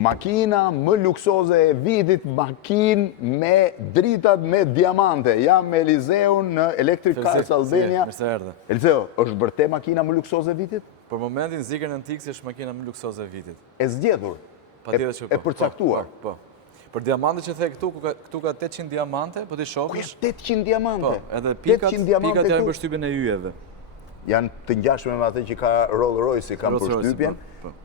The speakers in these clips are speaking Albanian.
Makina më luksoze e vitit, makinë me dritat me diamante. Jam me Elizeun në Electric Cars Albania. Elizeu, është vërtet makina më luksoze e vitit? Për momentin, Zeekr NTX është makina më luksoze e vitit. E zgjedhur? E përcaktuar? Po. Për diamante që the këtu ka 800 diamante, po ti shofësh. Ku 800 diamante? Po, edhe pikat janë për shtypjen e yjeve. Janë të ngjashme me atë që ka Rolls Royce, kam përshtypjen.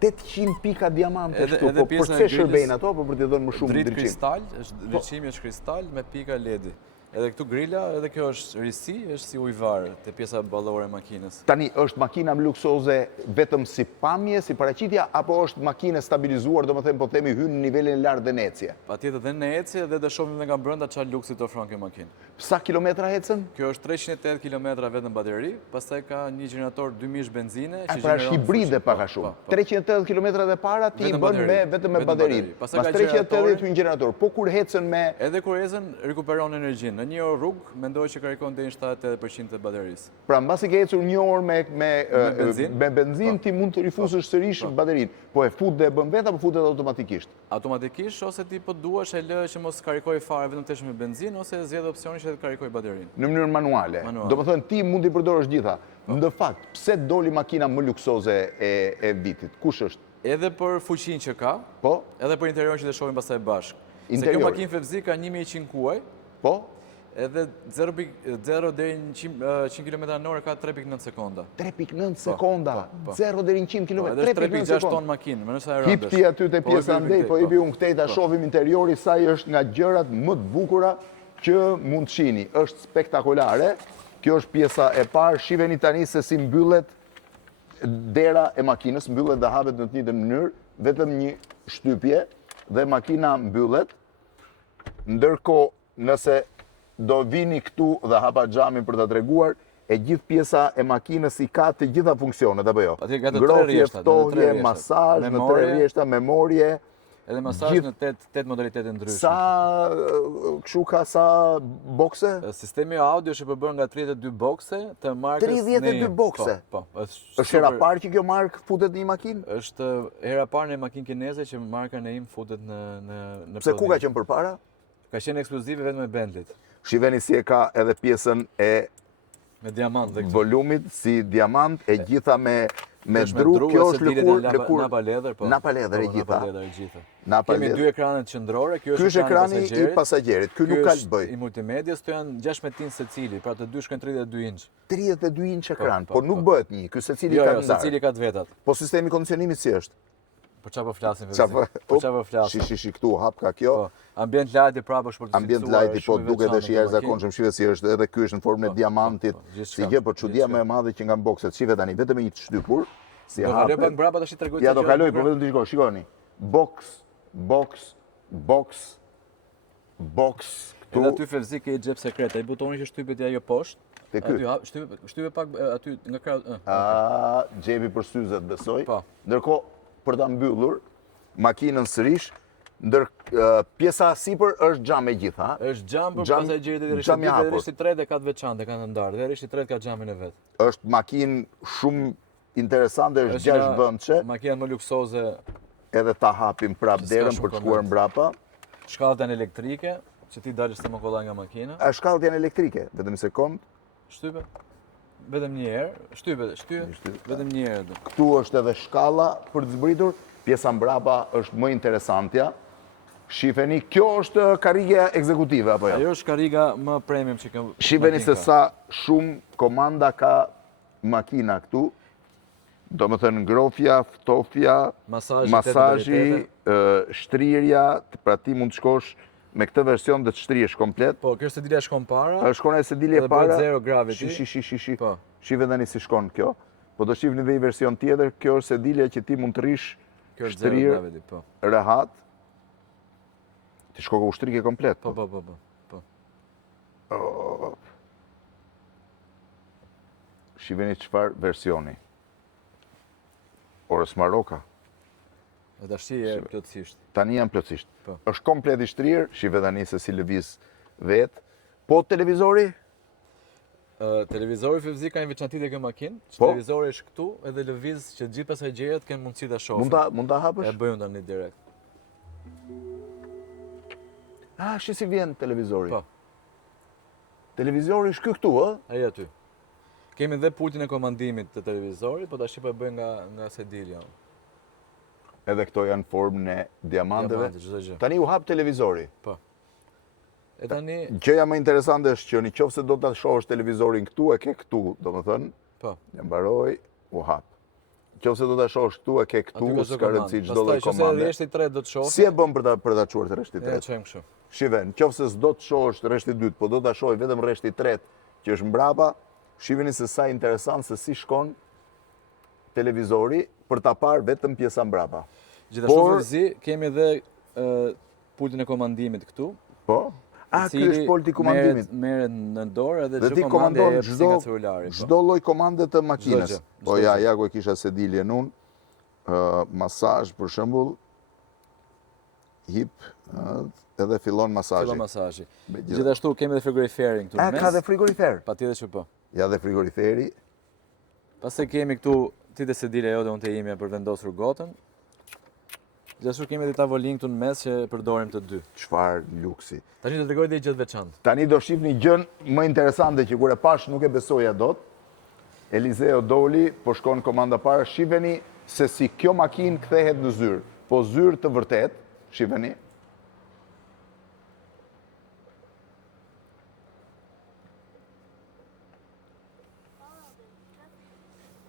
800 pika diamante shtu, po përse shërbejnë ato, po për t'i dhënë më shumë ndryqim? Dritë kristal, ndryqimi është kristal me pika LED. Edhe këtu grilla, edhe kjo është risi, është si ujvarë të pjesa ballore e makinës. Tani, është makina më luksoze vetëm si pamje, si paraqitja, apo është makinë stabilizuar, do më them, po themi hynë në nivelin lartë dhe në ecje? Patjetër dhe në ecje dhe shohim dhe nga brenda çfarë luksi të ofron kjo makinë. Sa kilometra ecën? Kjo është 308 kilometra vetëm bateri, pastaj ka një gjenerator 2000 benzine që pra është hibride pak a shumë. 380 kilometrat e para ti bën vetëm me baterinë. Pas 380 hynë gjenerator. Po kur ecën me edhe kur ecën rikuperon energjinë. Në një orë rrugë, mendoj që karikon deri në 70% të baterisë. Pra mbasi ke ecur një orë me benzinë, ti mund të rifusësh sërish baterinë. Po e fut dhe e bën vetë apo futet automatikisht? Automatikisht, ose ti po duash e lë që mos karikoj fare vetëm tesh me benzinë, ose zgjedh opsionin që të karikoj baterinë. Në mënyrë manuale. Do të thënë ti mund t'i përdorësh gjitha. Në fakt, pse doli makina më luksoze e vitit? Kush është? Edhe për fuqinë që ka, edhe për interiorin që të shohim pastaj bashkë. Se kjo makinë FFZ ka 1100 kuaj. Po? Edhe 0 deri në 100 km/h ka 3.9 sekonda. 3.9 sekonda? 0 deri në 100 km, 3.9 sekonda. 3.6 ton makinë, më nësa e rëndësh. Hip ti aty të pjesa ndej, po ibi unë këtej ta shohim interiori, saj është nga gjërat më të bukura që mund të shihni. Është spektakolare. Kjo është pjesa e parë. Shiheni tani se si mbyllet dera e makinës, mbyllet dhe hapet në të njëjtën mënyrë, vetëm një shtypje dhe makina mbyllet. Ndërkohë, nëse do vini këtu dhe hapa xhamin për ta treguar, e gjithë pjesa e makinës i ka të gjitha funksionet, apo jo? Ngrohje, ftohje, masazh në 3 rrjeshta, memorie. Edhe masazh në 8 modalitete ndryshme. Kështu ka sa bokse? Sistemi audio është përbërë nga 32 bokse të markës 32 bokse? Po. Është hera parë që kjo markë futet në një makinë? Është hera parë në makinë kineze që marka në im futet në prodhim. Pse ku ka qenë përpara? Ka qenë ekskluzive vetëm me Bentleyt. Shiveni si e ka edhe pjesën e volumit, si diamant, e gjitha me dru, kjo është lëkur napa leather e gjitha. Kemi 2 ekranet qendrore, ky është ekrani i pasagjerit, ky nuk ka të bëj. I multimedias, të janë 16 secili, pra të dy shkojnë 32 inç. 32 inç ekran, po nuk bëhet një, ky secili ka ndarë. Jo, secili ka të vetat. Po sistemi kondicionimit si është? Për çfarë po flasim vetë? Për çfarë po flasim? Shi këtu hap ka kjo. Ambient lighti prapë është për të fiksuar. Ambient lighti po duket është i jashtëzakonshëm, shive si është, edhe ky është në formën e diamantit. Si gjë, po çudia më e madhe që nga bokset. Shive tani vetëm me një të shtypur, si hapet. Do kaloj mbrapa tash i tregoj. Ja do kaloj, po vetëm të shikoni. Box këtu. Edhe aty FFZ ke xhep sekret, ai butoni që shtypet ajo poshtë. Te ky. Shtype pak aty nga krau. Xhepi për syzet besoj. Po. Ndërkohë për ta mbyllur makinën sërish, pjesa sipër është xham e gjitha. Është xham për pasagjerët e rishit 2 dhe rishit 3 dhe ka të veçantë, kanë të ndarë. Dhe rishit 3 ka xhamin e vet. Është makinë shumë interesante, është 6 vëndçe. Makina më luksoze. Edhe ta hapim prap derën për të shkuar mbrapa. Shkallët janë elektrike, që ti dalësh të më kollaj nga makina. A shkallët janë elektrike, vetëm një sekond. Shtype. Vetëm një herë, shtype, vetëm një herë. Këtu është edhe shkalla për të zbritur, pjesa mbrapa është më interesantja. Shifeni, kjo është karriga ekzekutive, apo jo? Ajo është karriga më premium që kam. Shifeni se sa shumë komanda ka makina këtu. Do më thënë ngrofja, ftofja, masazhi, shtrirja, pra ti mund të shkosh me këtë version dhe të shtrihesh komplet. Po, kjo sedilja shkon para. Shkon e sedilje para. Dhe bëhet zero gravity. Shi. Shive tani si shkon kjo. Po do shihni dhe një version tjetër, kjo është sedilja që ti mund të rish shtrirë, rehat. Ti shko ka ushtrike komplet. Po. Shiveni çfarë versioni. Orës Maroka. E tash e plotësisht. Tani janë plotësisht. Është komplet i shtrirë, shive tani se si lëviz vetë. Po televizori? Televizori FFZ ka një veçantitë kjo makinë. Televizori është këtu edhe lëviz që gjithë pasagjerët kanë mundësi ta shohin. Mund ta hapësh? E bëjmë tani direkt. Shi si vjen televizori. Po. Televizori është këtu, ë? Ai aty. Kemi dhe pultin e komandimit të televizorit, po tash po e bëjmë nga sedilja. Edhe këto janë formën e diamanteve. Çdo gjë. Tani u hap televizori. Po. E tani Gjëja më interesante është që nëse do ta shohësh televizorin këtu, e ke këtu, domethënë. po. Ja mbaroj, u hap. Nëse do ta shohësh këtu, e ke këtu, s'ka rëndësi çdo lloj komande. Pastaj nëse rreshti 3 do të shohësh. Si e bën për ta çuar të rreshti 3? E çojmë kështu. Shive, nëse s'do të shohësh rreshti 2, po do ta shohësh vetëm rreshti 3 që është mbrapa, shiheni se sa interesant se si shkon televizori për ta parë vetëm pjesa mbrapa. Gjithashtu vëzi, kemi edhe pultin e komandimit këtu. Po? Ky është pulti i komandimit. Merret në dorë edhe çdo komandë e jep nga celulari. Çdo lloj komande të makinës. Po ja ku e kisha sediljen unë. Masazh për shembull. Hip, edhe fillon masazhi. Fillon masazhi. Gjithashtu kemi edhe frigoriferin këtu në mes. Ka dhe frigorifer. Patjetër që po. Ja dhe frigoriferi. Pastaj kemi këtu ti të sedilja jote, unë të imja për vendosur gotën. Gjithashtu kemi edhe tavolinë këtu në mes që përdorim të dy. Çfarë luksi. Tani do t'rregoj dhe gjë të veçantë. Tani do shihni gjën më interesante që kur e pash nuk e besoja dot. Eliseo doli, po shkon komanda para, shiheni se si kjo makinë kthehet në zyrë. Po zyrë të vërtet, shiheni.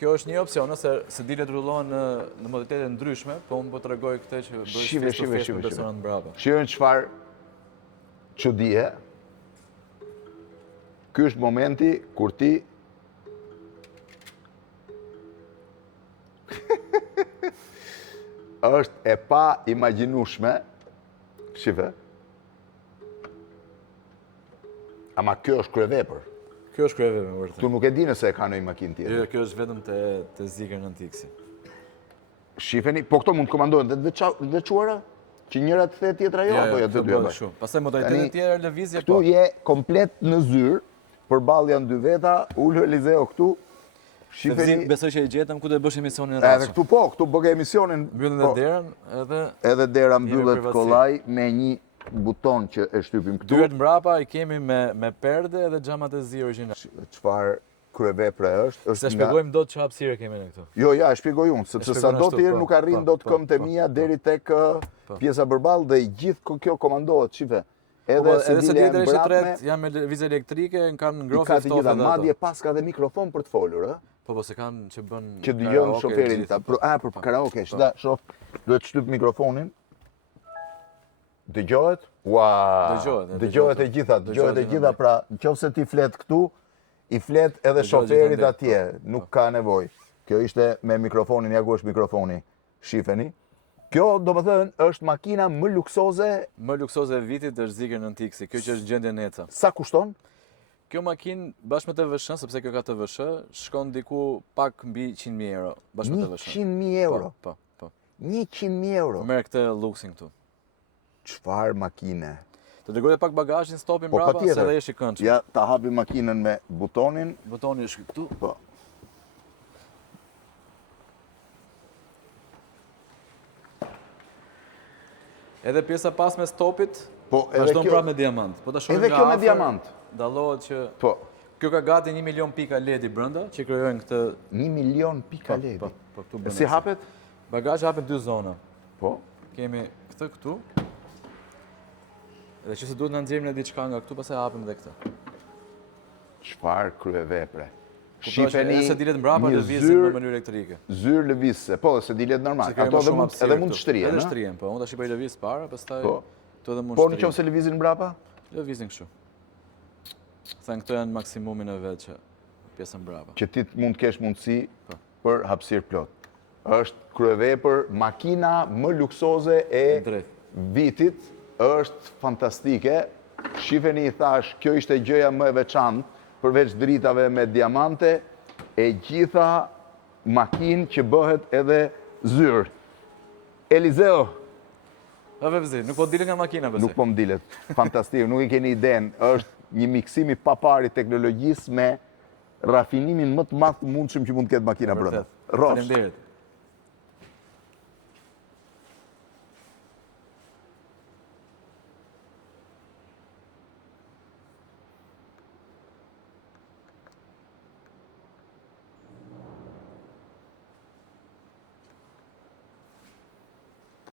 Kjo është një opsion, ose sedilet rullohen në modalitete ndryshme, po unë po t'rregoj këtë që bëj fest për personat mbrapa. Shiheni çfarë çudie. Ky është momenti kur ti është e pa imagjinueshme. Shive. Ama kjo është kryevepër. Kjo është kryevepër, vërtet. Tu nuk e di nëse e ka ndonjë makinë tjetër. Jo, kjo është vetëm te Ziger në Tiksi. Shifeni, po këto mund të komandohen dhe të veçuara? Që njëra të the tjetra jo, apo ja të dyja bashkë? Pastaj modalitetet tjera lëvizje po. Këtu je komplet në zyrë, përballë janë dy veta, ulë Eliseo këtu. Shifeni, besoj që e gjetëm ku do të bësh emisionin e radhës. Edhe këtu po, këtu bëge emisionin. Mbyllen edhe derën, edhe dera mbyllet kollaj me një buton që e shtypim këtu. Dyert mbrapa i kemi me perde edhe xhamat e zi origjinal. Çfarë kryevepre është? Se shpjegojmë dot çfarë hapësire kemi ne këtu. Jo, ja, e shpjegoj unë, sepse sa do të nuk arrin dot këmbët e mia deri tek pjesa përballë dhe gjithë kjo komandohet, shive. Edhe sedilja e mbrapme janë me lëvizje elektrike, kanë ngrohje ftohtë edhe madje pas ka dhe mikrofon për të folur, ë? Po se kanë që bën që dëgjon shoferin ta. Për karaoke, da, shoh, duhet të shtyp mikrofonin. Dëgjohet? Ua! Dëgjohet e gjitha, pra nëse ti flet këtu, i flet edhe shoferit atje, nuk ka nevojë. Kjo ishte me mikrofonin, ja ku është mikrofoni. Shifeni. Kjo, domethënë, është makina më luksoze. Më luksoze e vitit është Ziger në Tiksi, kjo që është gjendje Neca. Sa kushton? Kjo makinë bashkë me TVSH, sepse kjo ka TVSH, shkon diku pak mbi 100.000 euro. Bashkë me TVSH. 100.000 euro? Po. 100.000 euro? Merr këtë luksin këtu. Çfarë makine? Të dërgoj pak bagazhin, stopin brapa, se dhe jesh i këndshëm. Ja, ta hapi makinën me butonin. Butoni është këtu. Po. Edhe pjesa pas me stopit, vazhdon prapë me diamant. Po ta shohim edhe kjo me diamant. Dallohet që po. Kjo ka gati 1 milion pika ledi brenda, që krijojnë këtë 1 milion pika ledi. Po këtu bën. Si hapet? Bagazhi hapet 2 zona. Po. Kemi këtë këtu. Edhe që se duhet në nxjerrim në diçka nga këtu, pastaj hapim edhe këtë. Çfarë kryevepre. Shifeni se dilet mbrapa lëvizin në mënyrë elektrike. Zyrë lëvizse, po, se dilet normal. Ato edhe mund të shtrihen, Edhe shtrihen, po. Unë tash i bëj lëviz para, pastaj këto edhe mund të shtrihen. Po nëse lëvizin mbrapa? Lëvizin kështu. Thënë këto janë maksimumin e vet që pjesën mbrapa. Që ti mund të kesh mundësi për hapësirë plot. Është kryevepër, makina më luksoze e vitit, është fantastike. Shifeni i thash, kjo ishte gjëja më e veçantë, përveç dritave me diamante, e gjitha makinë që bëhet edhe zyrë. Eliseo. Nuk po dilet nga makina, pëse? Nuk po më dilet. Fantastik, nuk i keni iden. Është një miksim i papar i teknologjisë me rafinimin më të madh mundshëm që mund të ketë makina brenda. Faleminderit.